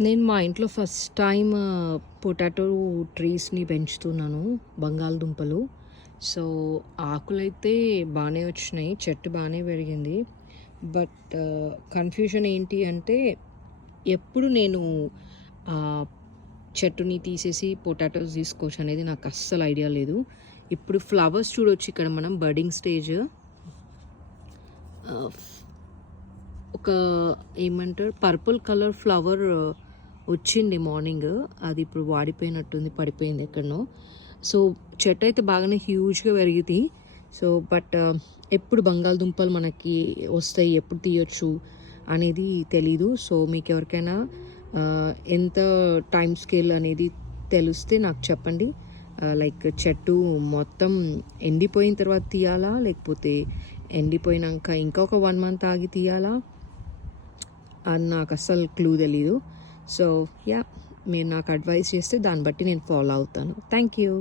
నేను మా ఇంట్లో ఫస్ట్ టైం పొటాటో ట్రీస్ని పెంచుతున్నాను, బంగాళదుంపలు. సో ఆకులైతే బాగానే వచ్చినాయి, చెట్టు బాగానే పెరిగింది. బట్ కన్ఫ్యూజన్ ఏంటి అంటే, ఎప్పుడు నేను చెట్టుని తీసేసి పొటాటోస్ తీసుకోవచ్చు అనేది నాకు అస్సలు ఐడియా లేదు. ఇప్పుడు ఫ్లవర్స్ చూడొచ్చు ఇక్కడ మనం, బర్డింగ్ స్టేజ్. ఒక ఏమంటారు, పర్పుల్ కలర్ ఫ్లవర్ వచ్చింది మార్నింగ్. అది ఇప్పుడు వాడిపోయినట్టుంది, పడిపోయింది ఎక్కడనో. సో చెట్టు అయితే బాగానే హ్యూజ్గా పెరిగింది. సో బట్ ఎప్పుడు బంగాళదుంపలు మనకి వస్తాయి, ఎప్పుడు తీయొచ్చు అనేది తెలీదు. సో మీకు ఎవరికైనా ఎంత టైం స్కేల్ అనేది తెలిస్తే నాకు చెప్పండి. లైక్ చెట్టు మొత్తం ఎండిపోయిన తర్వాత తీయాలా, లేకపోతే ఎండిపోయినాక ఇంకా ఒక 1 month ఆగి తీయాలా అని నాకు అస్సలు క్లూ తెలీదు. సో యా, మీరు నాకు అడ్వైస్ చేస్తే దాన్ని బట్టి నేను ఫాలో అవుతాను. Thank you.